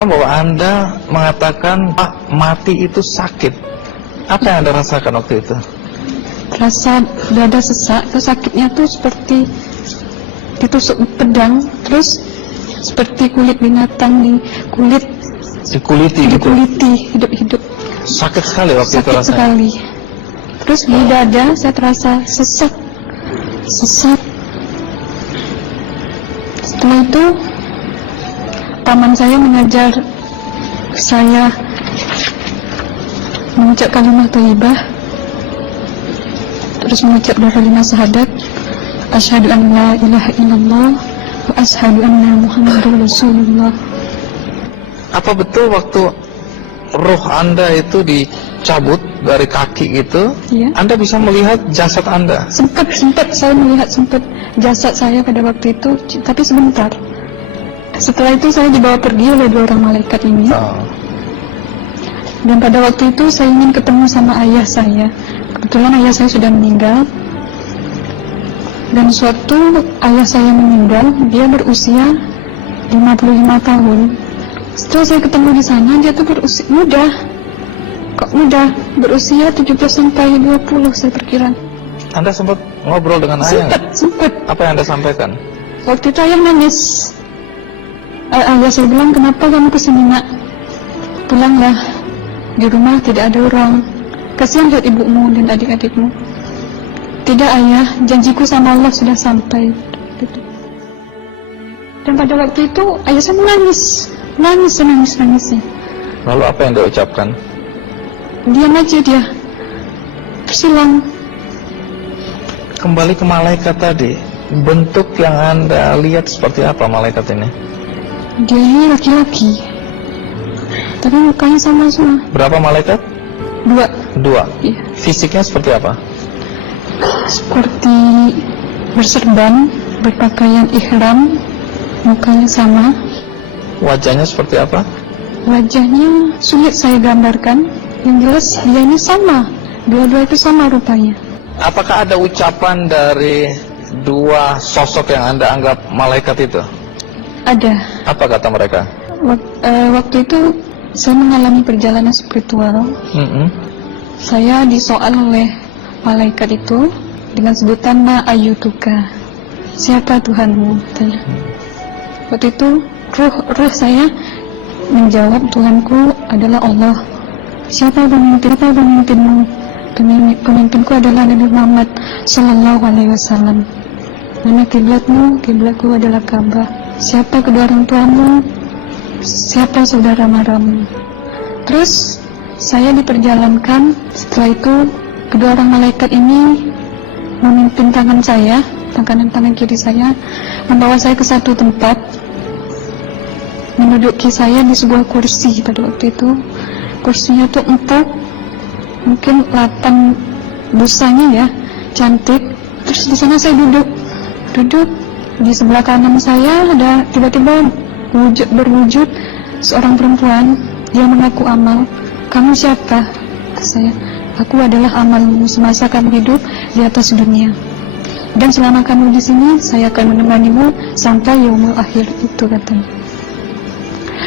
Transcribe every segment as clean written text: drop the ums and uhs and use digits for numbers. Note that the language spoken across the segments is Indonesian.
bahwa Anda mengatakan Pak, mati itu sakit. Apa yang Anda rasakan waktu itu? Rasa dada sesak, terus sakitnya tuh seperti ditusuk pedang, terus seperti kulit binatang Dikuliti gitu? dikuliti hidup-hidup. Sakit sekali waktu itu Sakit rasanya? sekali. Terus di dada saya terasa sesak. Setelah itu paman saya mengajar saya mengucap kalimat thayyibah, terus mengucap doa kalimat syahadat, asyhadu an la ilaha illallah wa asyhadu anna muhammadar rasulullah. Apa betul waktu roh Anda itu dicabut dari kaki gitu, Iya. Anda bisa melihat jasad Anda? Sempat saya melihat jasad saya pada waktu itu, tapi sebentar. Setelah itu saya dibawa pergi oleh dua orang malaikat ini. Dan pada waktu itu saya ingin ketemu sama ayah saya. Kebetulan ayah saya sudah meninggal. Dan suatu ayah saya meninggal, dia berusia 55 tahun. Setelah saya ketemu di sana, dia tuh berusia muda. Kok muda? Berusia 17 sampai 20 saya perkira. Anda sempat ngobrol dengan ayah? Sempat. Apa yang Anda sampaikan? Waktu itu ayah nangis. Ayah saya bilang, kenapa kamu kesini nak? Pulanglah, di rumah tidak ada orang. Kasihan lihat ibumu dan adik-adikmu. Tidak ayah, janjiku sama Allah sudah sampai. Dan pada waktu itu ayah saya menangis. Lalu apa yang dia ucapkan? Diam aja dia, tersilang. Kembali ke malaikat tadi, bentuk yang Anda lihat seperti apa malaikat ini? Dia ini laki-laki, tapi mukanya sama semua. Berapa malaikat? Dua. Iya. Fisiknya seperti apa? Seperti berserban, berpakaian ihram, mukanya sama. Wajahnya seperti apa? Wajahnya sulit saya gambarkan. Yang jelas dia ini sama, dua-dua itu sama rupanya. Apakah ada ucapan dari dua sosok yang Anda anggap malaikat itu? Ada. Apa kata mereka? Waktu itu saya mengalami perjalanan spiritual. Saya disoal oleh malaikat itu dengan sebutan Ma ayyutuka, siapa Tuhanmu? Tanya. Waktu itu roh saya menjawab, Tuhanku adalah Allah. Siapa pemimpinmu? Pemimpinku adalah Nabi Muhammad Sallallahu Alaihi Wasallam. Mana kiblatmu? Kiblatku adalah Ka'bah. Siapa kedua orang tuamu? Siapa saudara maramu? Terus saya diperjalankan. Setelah itu kedua orang malaikat ini memimpin tangan saya, tangan kiri saya, membawa saya ke satu tempat, menduduki saya di sebuah kursi. Pada waktu itu kursinya tuh empuk, mungkin latan busanya ya, cantik. Terus di sana saya duduk. Di sebelah kanan saya ada tiba-tiba berwujud seorang perempuan. Dia mengaku Amal. Kamu siapa? Kata saya. Aku adalah amalmu semasa kamu hidup di atas dunia. Dan selama kamu di sini, saya akan menemanimu sampai yaumul akhir, itu katanya.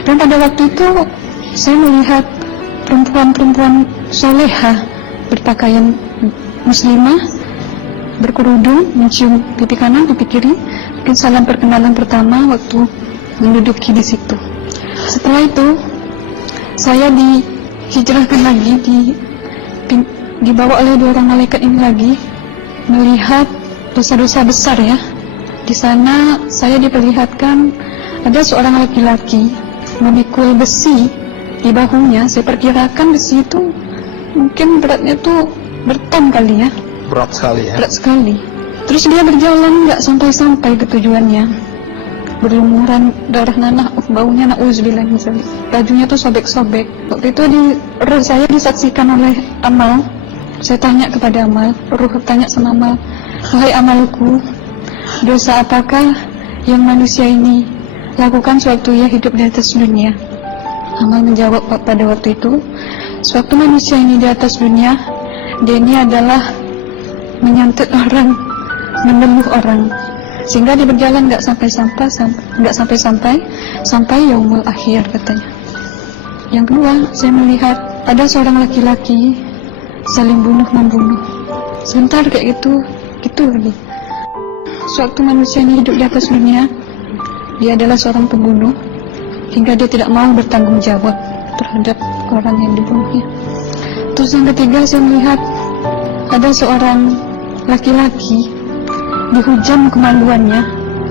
Dan pada waktu itu saya melihat perempuan-perempuan solehah berpakaian muslimah, berkerudung, mencium pipi kanan, pipi kiri. Mungkin salam perkenalan pertama waktu menduduki di situ. Setelah itu saya dihijrahkan lagi, dibawa oleh dua orang malaikat ini lagi, melihat dosa-dosa besar ya. Di sana saya diperlihatkan ada seorang laki-laki memikul besi di bahunya. Saya perkirakan besi itu mungkin beratnya tuh berton kali ya. Berat sekali ya? Berat sekali. Terus dia berjalan nggak sampai ke tujuannya. Berlumuran darah nanah, baunya na'udzubillah misalnya. Bajunya tuh sobek-sobek. Waktu itu roh saya disaksikan oleh Amal. Saya tanya kepada Amal, roh tanya sama Amal, wahai Amalku, dosa apakah yang manusia ini lakukan sewaktu ia hidup di atas dunia? Amal menjawab pada waktu itu, sewaktu manusia ini di atas dunia, dia ini adalah menyantet orang, menemuh orang. sehingga dia berjalan nggak sampai yaumul akhir katanya. Yang kedua, saya melihat ada seorang laki-laki saling bunuh-membunuh. Sebentar kayak gitu lagi. Sewaktu manusia ini hidup di atas dunia, dia adalah seorang pembunuh, hingga dia tidak mau bertanggung jawab terhadap orang yang dibunuhnya. Terus yang ketiga, saya melihat ada seorang laki-laki dihujam kemaluannya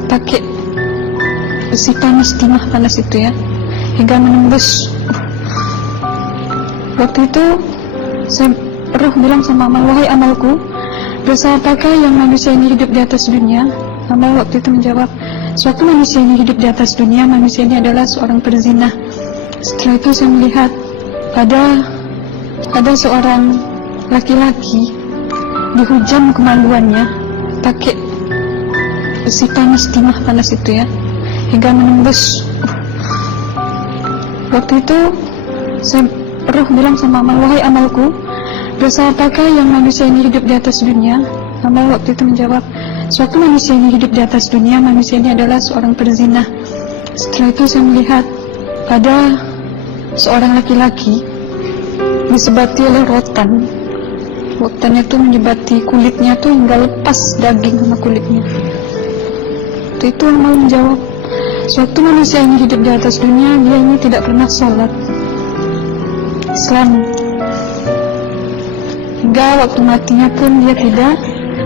pakai besi panas, timah panas itu ya, hingga menembus. Waktu itu Roh bilang sama amal, wahai amalku, dosa apakah yang manusia ini hidup di atas dunia? Amal waktu itu menjawab, suatu manusia ini hidup di atas dunia, manusia ini adalah seorang perzina. Setelah itu saya melihat ada seorang laki-laki dihujam kemaluannya pakai besi panas, timah panas itu ya, hingga menembus. Waktu itu Roh bilang sama amal, wahai amalku, dosa apakah yang manusia ini hidup di atas dunia? Amal waktu itu menjawab, suatu manusia ini hidup di atas dunia, manusia ini adalah seorang perzina. Setelah itu saya melihat ada seorang laki-laki disebati oleh rotan. Rotannya itu menyebati kulitnya tuh hingga lepas daging sama kulitnya. Itu amal menjawab, suatu manusia ini hidup di atas dunia, dia ini tidak pernah sholat Islam, hingga waktu matinya pun dia tidak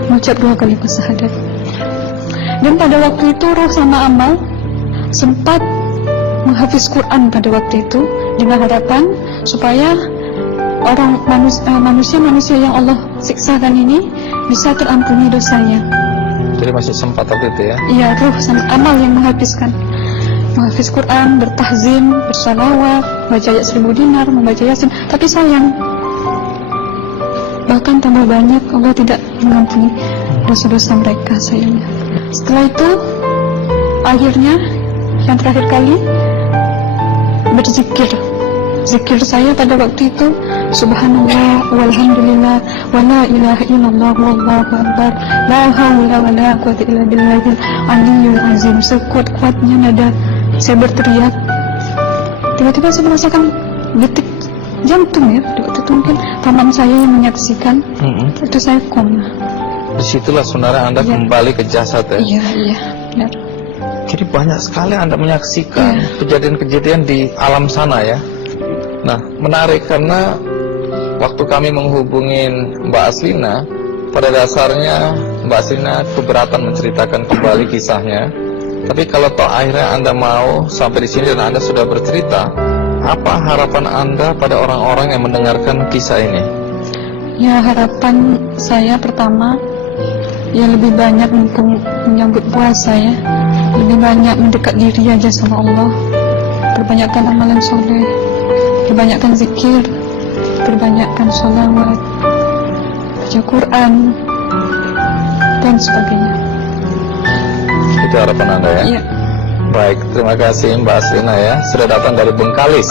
mengucap 2 kalimat syahadat. Dan pada waktu itu Roh sama Amal sempat menghafiz Quran pada waktu itu dengan harapan supaya orang manusia yang Allah siksakan ini bisa terampuni dosanya. Jadi masih sempat waktu itu ya? Iya, Roh sama Amal yang menghafizkan, menghafiz Quran, bertahzim, bersalawat, baca ayat 1000 dinar, membaca Yasin. Tapi sayang, bahkan tambah banyak, Allah tidak mengampuni dosa-dosa mereka sayangnya. Setelah itu akhirnya yang terakhir kali berzikir. Zikir saya pada waktu itu subhanallah walhamdulillah wa la ilaha illallah wallahu akbar la haula wa la quwwata illa billahil aliyyil azim. Sekuat-kuatnya nada saya berteriak, tiba-tiba saya merasakan detik jantung ya. Waktu itu mungkin paman saya yang menyaksikan. Itu saya koma. Disitulah saudara Anda kembali ke jasad ya? Iya, benar. Jadi banyak sekali Anda menyaksikan kejadian-kejadian di alam sana ya. Nah, menarik karena waktu kami menghubungin Mbak Aslina, pada dasarnya Mbak Aslina keberatan menceritakan kembali kisahnya. Tapi kalau toh akhirnya Anda mau sampai di sini dan Anda sudah bercerita, apa harapan Anda pada orang-orang yang mendengarkan kisah ini? Ya, harapan saya pertama, ya lebih banyak menyambut puasa ya, lebih banyak mendekat diri aja sama Allah, perbanyakkan amalan soleh, perbanyakkan zikir, perbanyakkan sholawat, baca Quran, dan sebagainya. Itu harapan Anda ya? Iya. Baik, terima kasih Mbak Aslina ya, sudah datang dari Bengkalis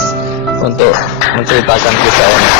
untuk menceritakan kisah ini.